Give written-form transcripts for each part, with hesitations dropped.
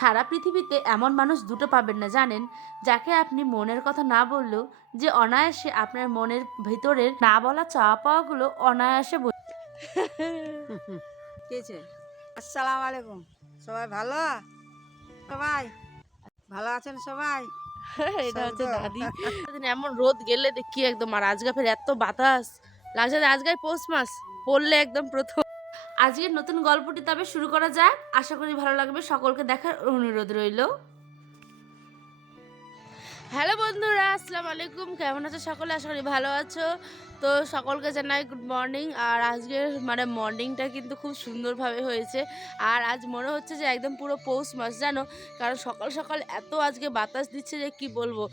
সারা পৃথিবীতে এমন মানুষ দুটো পাবেন না জানেন, যাকে আপনি মনের কথা না বললেও যে অনায়াসে আপনার মনের ভিতরের না বলা চাওয়া পাওয়াগুলো অনায়াসে কেছে আসসালামু আলাইকুম। সবাই ভালো? সবাই ভালো আছেন সবাই? এটা সব হচ্ছে তো দাদি। সেদিন এমন রোদ গেলে দেখি একদম, আর আজকে ফের এত বাতাস লাগছে যে আজকে পৌষ মাস পড়লে একদম প্রথম। আজকের নতুন গল্পটি তবে শুরু করা যাক, আশা করি ভালো লাগবে, সকলকে দেখার অনুরোধ রইল। হ্যালো বন্ধুরা, আসসালামু আলাইকুম। কেমন আছো সকলে? আশা করি ভালো আছো। তো সকলকে জানাই গুড মর্নিং। আর আজকের মর্নিংটা কিন্তু খুব সুন্দরভাবে হয়েছে। আর আজ মনে হচ্ছে যে একদম পুরো পৌষ মাস, জানো, কারণ সকাল সকাল এত আজকে বাতাস দিচ্ছে যে কি বলবো।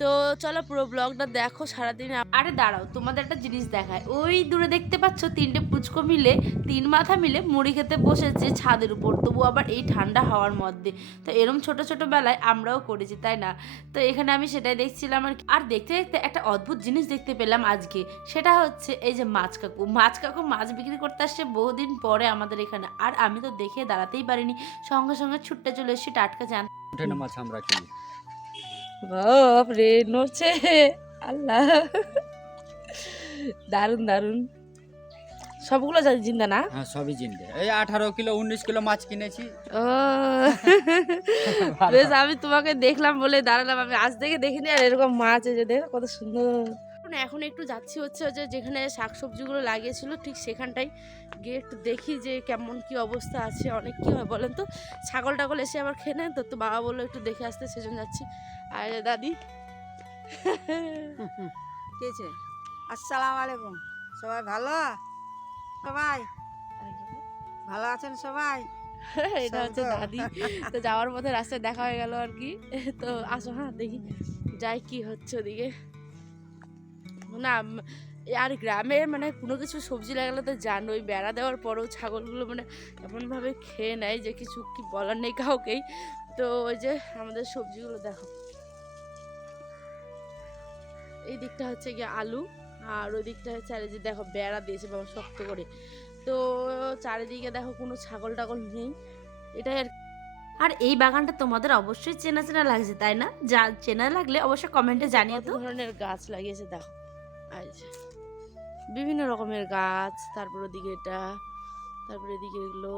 তো চলো পুরো ব্লগটা দেখো সারাদিন। আরে দাঁড়াও, তোমাদের একটা জিনিস দেখায়। ওই দূরে দেখতে পাচ্ছ তিনটে পুচকো মিলে, তিন মাথা মিলে মুড়ি খেতে বসেছে ছাদের উপর, তবু আবার এই ঠান্ডা হাওয়ার মধ্যে। তো এরম ছোট ছোট বেলায় আমরাও করেছি, তাই না? তো এখানে আমি সেটাই দেখছিলাম। আর দেখতে দেখতে একটা অদ্ভুত জিনিস দেখতে পেলাম আজকে। সেটা হচ্ছে এই যে মাছ কাকু মাছ বিক্রি করতে আসছে বহুদিন পরে আমাদের এখানে। আর আমি তো দেখে দাঁড়াতেই পারিনি, সঙ্গে সঙ্গে ছুটতে চলে এসেছি টাটকা জান। উঠে না মাছ আমরা কিনি। বাপ রে, নড়ছে, আল্লাহ, দারুন দারুন। সবগুলো জিন্দা না? হ্যাঁ সবই জিন্দে। এই 18 কিলো 19 কিলো মাছ কিনেছি। ও বেশ, আমি তোমাকে দেখলাম বলে দাঁড়ালাম। আমি আজ থেকে দেখিনি, আর এরকম মাছ এই যে দেখো কত সুন্দর। এখন একটু যাচ্ছি হচ্ছে যে যেখানে শাকসবজিগুলো লাগিয়েছিল ঠিক সেখানটাই গিয়ে একটু দেখি যে কেমন কি অবস্থা আছে। অনেক কি হয় বলেন তো, ছাগল টাগল এসে আবার খেয়ে নেন। তো বাবা বললো একটু দেখে আসতে, সেজন্য যাচ্ছি। আর দাদি কেছে আসসালামু আলাইকুম। সবাই ভালো? সবাই ভালো আছেন সবাই? এটা সব হচ্ছে তো দাদি। তো যাওয়ার পথে রাস্তায় দেখা হয়ে গেল আর কি। তো আসো, হ্যাঁ দেখি যাই কি হচ্ছে ওদিকে। না আর গ্রামে কোনো কিছু সবজি লাগালে তো জানোই, বেড়া দেওয়ার পরেও ছাগলগুলো এমনভাবে খেয়ে নেয় যে কিছু কি বলার নেই কাউকেই। তো ওই যে আমাদের সবজিগুলো দেখো, এই দিকটা হচ্ছে গিয়ে আলু, আর ওই দিকটা হচ্ছে, আর এই যে দেখো বেড়া দিয়েছে বাবা শক্ত করে। তো চারিদিকে দেখো কোনো ছাগল টাগল নেই, এটাই আর। আর এই বাগানটা তোমাদের অবশ্যই চেনা চেনা লাগছে, তাই না? যা চেনা লাগলে অবশ্যই কমেন্টে জানিও তো। ধরনের গাছ লাগিয়েছে দেখো, বিভিন্ন রকমের গাছ। তারপর ওদিকে এটা, তারপরে এদিকে এগুলো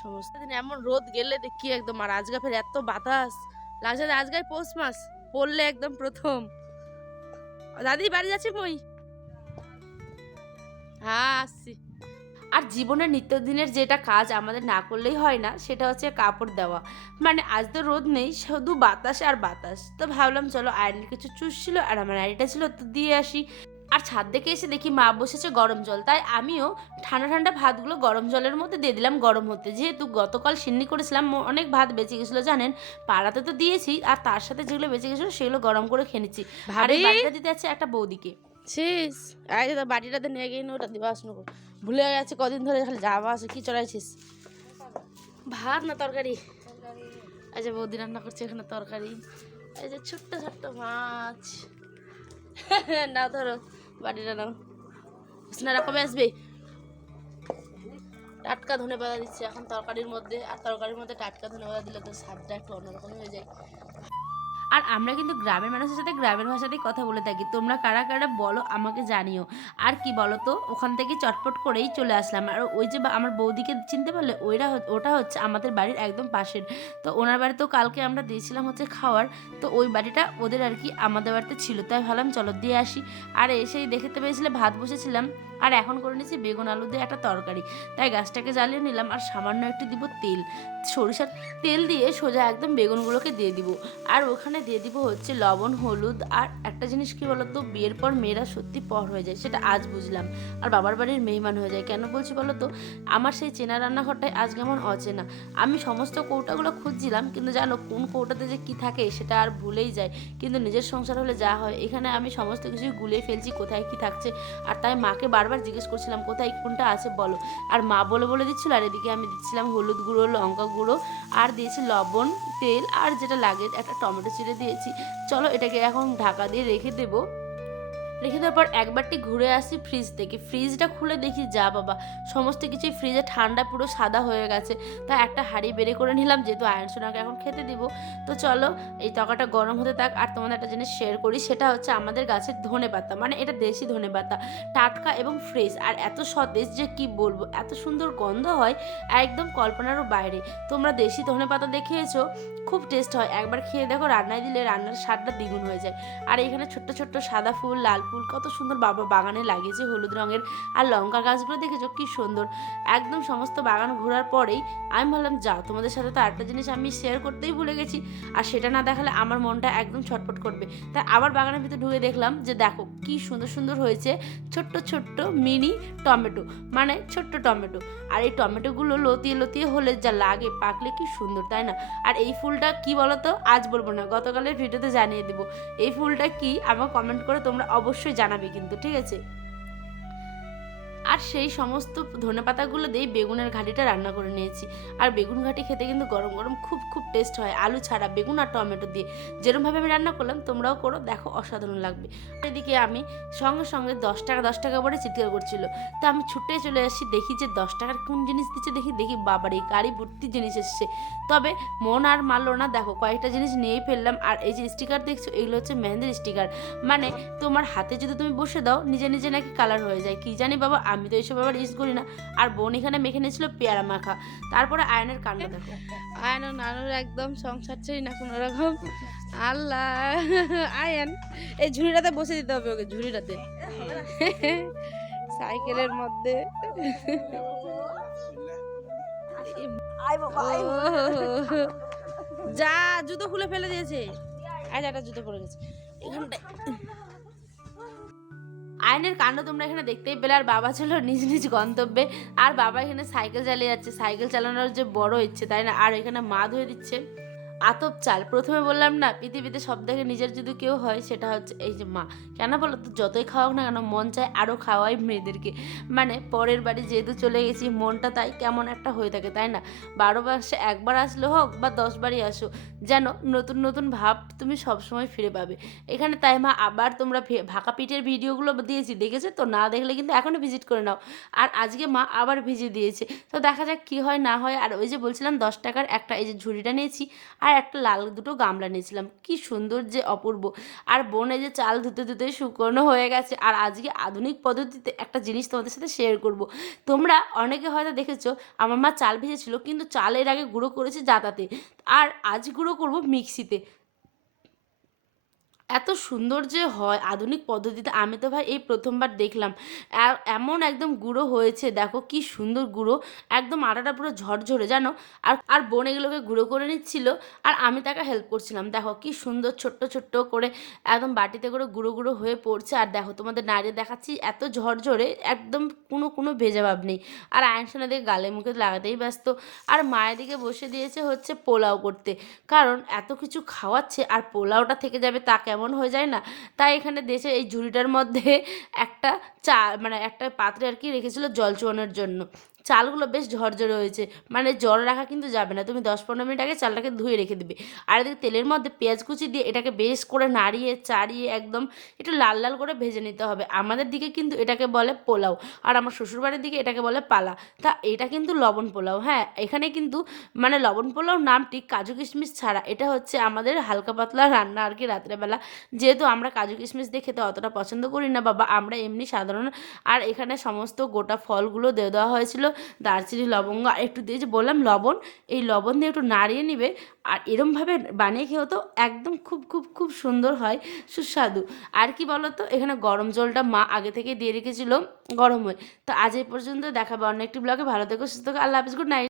সমস্ত দিন এমন রোদ গেলে দেখি একদম, আর আজকে ফের এত বাতাস লাগছে যে আজকে পৌষ মাস পড়লে একদম প্রথম। দাদি বাড়ি যাচ্ছি মই, হ্যাঁ আসছি। আর জীবনের নিত্যদিনের যেটা কাজ আমাদের না করলেই হয় না, সেটা হচ্ছে কাপড় দেওয়া। আজ তো রোদ নেই, শুধু বাতাস আর বাতাস। তো ভাবলাম চলো আয়রনের কিছু চুষ ছিল আর আমার আয়রনটা ছিল, তো দিয়ে আসি। আর ছাদ থেকে এসে দেখি মা বসেছে গরম জল, তাই আমিও ঠান্ডা ঠান্ডা ভাতগুলো গরম জলের মধ্যে দিয়ে দিলাম গরম হতে। যেহেতু গতকাল সিন্নি করেছিলাম, অনেক ভাত বেঁচে গেছিলো জানেন, পাড়াতে তো দিয়েছি, আর তার সাথে যেগুলো বেঁচে গেছিলো সেগুলো গরম করে খেয়ে নিচ্ছি। আর এই বাড়িটা দিতে আছে একটা বৌদিকে। শেষ আগে তো বাটিটাতে নিয়ে গিয়ে ওটা দিবা আসনো, ভুলে গেছে কদিন ধরে, খালি যাওয়া আসে। কি চড়াইছিস? ভাত না তরকারি? এই যে বৌদি রান্না করছে এখানে তরকারি। এই যে ছোট্ট ছোট্ট মাছ। নাও ধরো, বাটিটা নাও। হোসনারা কবে আসবে? টাটকা ধনে পাতা দিচ্ছে এখন তরকারির মধ্যে, আর তরকারির মধ্যে টাটকা ধনে পাতা দিলে তো স্বাদটা একটু অন্যরকম হয়ে যায়। আর আমরা কিন্তু গ্রামের মানুষের সাথে গ্রামের ভাষাতেই কথা বলে থাকি। তোমরা কারা কারা বলো আমাকে জানিও। আর কি বলো তো, ওখান থেকে চটপট করেই চলে আসলাম। আর ওই যে আমার বৌদিকে চিনতে পারলে, ওটা হচ্ছে আমাদের বাড়ির একদম পাশের। তো ওনার বাড়িতেও কালকে আমরা দিয়েছিলাম হচ্ছে খাওয়ার। তো ওই বাড়িটা ওদের আর কি আমাদের বাড়িতে ছিল, তাই ভাবলাম চলো দিয়ে আসি। আর এসেই দেখতে পেয়েছিলে ভাত বসেছিলাম, আর এখন করে নিয়েছি বেগুন আলু দিয়ে একটা তরকারি। তাই গাছটাকে জ্বালিয়ে নিলাম, আর সামান্য একটু দিব তেল, সরিষার তেল দিয়ে সোজা একদম বেগুনগুলোকে দিয়ে দিব। আর ওখানে দিয়ে দিব হচ্ছে লবণ, হলুদ। আর একটা জিনিস কি বলতো, বিয়ের পর মেয়েরা সত্যি পর হয়ে যায়, সেটা আজ বুঝলাম। আর বাবার বাড়ির মেহমান হয়ে যায়। কেন বলছি বলতো, আমার সেই চেনা রান্নাঘরটাই আজ কেমন অচেনা। আমি সমস্ত কৌটাগুলো খুঁজছিলাম, কিন্তু জানো কোন কৌটাতে যে কি থাকে সেটা আর ভুলেই যায়। কিন্তু নিজের সংসার হলে যা হয়, এখানে আমি সমস্ত কিছুই গুলিয়ে ফেলছি কোথায় কি থাকছে। আর তাই মাকে বারবার জিজ্ঞেস করছিলাম কোথায় কোনটা আছে বলো। আর মা বলে বলে দিচ্ছিল, আর এদিকে আমি দিচ্ছিলাম হলুদ গুঁড়ো, লঙ্কা গুঁড়ো, আর দিয়েছি লবণ, তেল, আর যেটা লাগে একটা টমেটো চিড়ে দিয়েছি। চলো এটাকে এখন ঢাকা দিয়ে রেখে দেবো। রেখে দেওয়ার পর একবারটি ঘুরে আসি ফ্রিজ থেকে, ফ্রিজটা খুলে দেখি যা বাবা সমস্ত কিছুই ফ্রিজে ঠান্ডা পুরো সাদা হয়ে গেছে। তাই একটা হাঁড়ি বেড়ে করে নিলাম, যেহেতু আয়ন সোনাকে এখন খেতে দিব। তো চলো এই তরকাটা গরম হতে থাক। আর তোমাদের একটা জিনিস শেয়ার করি, সেটা হচ্ছে আমাদের গাছের ধনেপাতা, মানে এটা দেশি ধনেপাতা, টাটকা এবং ফ্রেশ আর এত সতেজ যে কি বলবো, এত সুন্দর গন্ধ হয় একদম কল্পনারও বাইরে। তোমরা দেশি ধনেপাতা দেখেছো, খুব টেস্ট হয়, একবার খেয়ে দেখো, রান্নায় দিলে রান্নার স্বাদটা দ্বিগুণ হয়ে যায়। আর এখানে ছোট্ট ছোট্ট সাদা ফুল, লাল ফুল কত সুন্দর বাবা বাগানে লাগিয়েছে হলুদ রঙের। আর লঙ্কা গাছগুলো দেখেছো কি সুন্দর। একদম সমস্ত বাগান ঘোরার পরেই আমি ভাবলাম যাও, তোমাদের সাথে তো আরেকটা জিনিস আমি শেয়ার করতেই ভুলে গেছি, আর সেটা না দেখালে আমার মনটা একদম ছটফট করবে। তাই আবার বাগানের ভিতরে ঢুকে দেখলাম যে দেখো কি সুন্দর সুন্দর হয়েছে ছোট্ট ছোট্ট মিনি টমেটো, মানে ছোট্ট টমেটো। আর এই টমেটোগুলো লতিয়ে লতিয়ে হলে যা লাগে, পাকলে কি সুন্দর, তাই না? আর এই ফুলটা কি বলতো, আজ বলবো না, গতকালের ভিডিওতে জানিয়ে দেবো এই ফুলটা কি, আমাকে কমেন্ট করে তোমরা অবশ্যই জানাবে কিন্তু, ঠিক আছে? আর সেই সমস্ত ধনেপাতাগুলো দিয়েই বেগুনের ঘাটিটা রান্না করে নিয়েছি। আর বেগুন ঘাটি খেতে কিন্তু গরম গরম খুব খুব টেস্ট হয়, আলু ছাড়া বেগুন আর টমেটো দিয়ে। যেরকমভাবে আমি রান্না করলাম তোমরাও করো, দেখো অসাধারণ লাগবে। এদিকে আমি সঙ্গে সঙ্গে 10 টাকা বলে চিৎকার করছিল। তো আমি ছুটে চলে আসি, দেখি যে 10 টাকার কোন জিনিস দিচ্ছে, দেখি বাবারে গাড়ি ভর্তি জিনিস এসছে। তবে মন আর মারলো না, দেখো কয়েকটা জিনিস নিয়েই ফেললাম। আর এই যে স্টিকার দেখছো, এগুলো হচ্ছে মেহেন্দির স্টিকার, মানে তোমার হাতে যদি তুমি বসে দাও নিজে নিজে নাকি কালার হয়ে যায়, কি জানি বাবা, আমি তো এইসব আবার ইউজ করি না। আর বোন এখানে মেখে নিয়েছিল পেয়ারা মাখা। তারপরে আয়নের কাণ্ড দেখো, আয়ন ও নানুর একদম সংসার চাই না কোনো রকম। আল্লাহ, আয়ন এই ঝুড়িটাতে বসে দিতে হবে ওকে, ঝুড়িটাতে সাইকেলের মধ্যে। যা জুতো খুলে ফেলে দিয়েছে, আজ একটা জুতো পড়ে গেছে এখানটায়। আয়নের কাণ্ড তোমরা এখানে দেখতেই পেলে। আর বাবা ছিল নিজ নিজ গন্তব্যে, আর বাবা এখানে সাইকেল চালিয়ে যাচ্ছে, সাইকেল চালানোর যে বড় ইচ্ছে, তাই না? আর এখানে মা ধুয়ে দিচ্ছে আতপ চাল। প্রথমে বললাম না, পৃথিবীতে সব থেকে নিজের যদি কেউ হয় সেটা হচ্ছে এই যে মা। কেন বলো তো, যতই খাওয়াক না কেন মন চায় আরও খাওয়াই মেয়েদেরকে, মানে পরের বাড়ি যেহেতু চলে গেছি মনটা তাই কেমন একটা হয়ে থাকে, তাই না? 12 মাসে একবার আসলে হোক বা 10 বারই আসো, যেন নতুন নতুন ভাব তুমি সবসময় ফিরে পাবে এখানে। তাই মা আবার তোমরা ভাকা পিঠের ভিডিওগুলো দিয়েছি, দেখেছো তো? না দেখলে কিন্তু এখনও ভিজিট করে নাও। আর আজকে মা আবার ভিজিয়ে দিয়েছে, তো দেখা যাক কী হয় না হয়। আর ওই যে বলছিলাম 10 টাকার একটা এই যে ঝুড়িটা নিয়েছি, আর একটা লাল দুটো গামলা নিয়েছিলাম, কি সুন্দর যে অপূর্ব। আর বোন এই যে চাল ধুতে ধুতে শুকনো হয়ে গেছে। আর আজকে আধুনিক পদ্ধতিতে একটা জিনিস তোমাদের সাথে শেয়ার করব। তোমরা অনেকে হয়তো দেখেছো আমার মা চাল ভেজেছিল, কিন্তু চাল এর আগে গুঁড়ো করেছে জাতাতে, আর আজ গুঁড়ো করব মিক্সিতে। এত সুন্দর যে হয় আধুনিক পদ্ধতিতে, আমি তো ভাই এই প্রথমবার দেখলাম। এমন একদম গুঁড়ো হয়েছে, দেখো কি সুন্দর গুঁড়ো, একদম আটাটা পুরো ঝরঝরে জানো। আর আর বোন এগুলোকে গুঁড়ো করে নিচ্ছিল, আর আমি তাকে হেল্প করছিলাম। দেখো কি সুন্দর ছোট্ট ছোট্ট করে একদম বাটিতে করে গুঁড়ো গুঁড়ো হয়ে পড়ছে। আর দেখো তোমাদের নাড়িয়ে দেখাচ্ছি, এত ঝরঝরে, একদম কোনো কোনো ভেজা ভাব নেই। আর আয়নসোনা দিকে গালে মুখে লাগাতেই ব্যস্ত। আর মায়ের দিকে বসে দিয়েছে হচ্ছে পোলাও করতে, কারণ এত কিছু খাওয়াচ্ছে আর পোলাওটা থেকে যাবে তা কেমন হয়ে যায় না। তাই এখানে দেশে এই ঝুড়িটার মধ্যে একটা চা, মানে একটা পাত্রে আর কি রেখেছিল জল চুয়ানোর জন্য। চালগুলো বেশ ঝরঝরে হয়েছে, মানে জল রাখা কিন্তু যাবে না, তুমি 10-15 মিনিট আগে চালটাকে ধুয়ে রেখে দেবে। আর এদিকে তেলের মধ্যে পেঁয়াজ কুচি দিয়ে এটাকে বেশ করে নাড়িয়ে চাড়িয়ে একদম একটু লাল লাল করে ভেজে নিতে হবে। আমাদের দিকে কিন্তু এটাকে বলে পোলাও, আর আমার শ্বশুরবাড়ির দিকে এটাকে বলে পালা। তা এটা কিন্তু লবণ পোলাও, হ্যাঁ এখানে কিন্তু মানে লবণ পোলাও নামটি কাজু কিশমিশ ছাড়া, এটা হচ্ছে আমাদের হালকা পাতলা রান্না আর কি রাত্রেবেলা, যেহেতু আমরা কাজু কিশমিশ দিয়ে খেতে অতটা পছন্দ করি না বাবা, আমরা এমনি সাধারণ। আর এখানে সমস্ত গোটা ফলগুলো দেওয়া হয়েছিল, দারচিনি লবঙ্গ আর একটু দিয়ে যে বললাম লবণ, এই লবণ দিয়ে একটু নাড়িয়ে নিবে। আর এরমভাবে বানিয়ে খেয়েও তো একদম খুব খুব খুব সুন্দর হয়, সুস্বাদু। আর কি বলতো, এখানে গরম জলটা মা আগে থেকে দিয়ে রেখেছিল গরম হয়ে। তো আজ এই পর্যন্ত, দেখাবে অন্য একটি ব্লগে। ভালো থেকো, সুস্থ থেকো, আল্লাহ হাফিজ, গুড নাইট।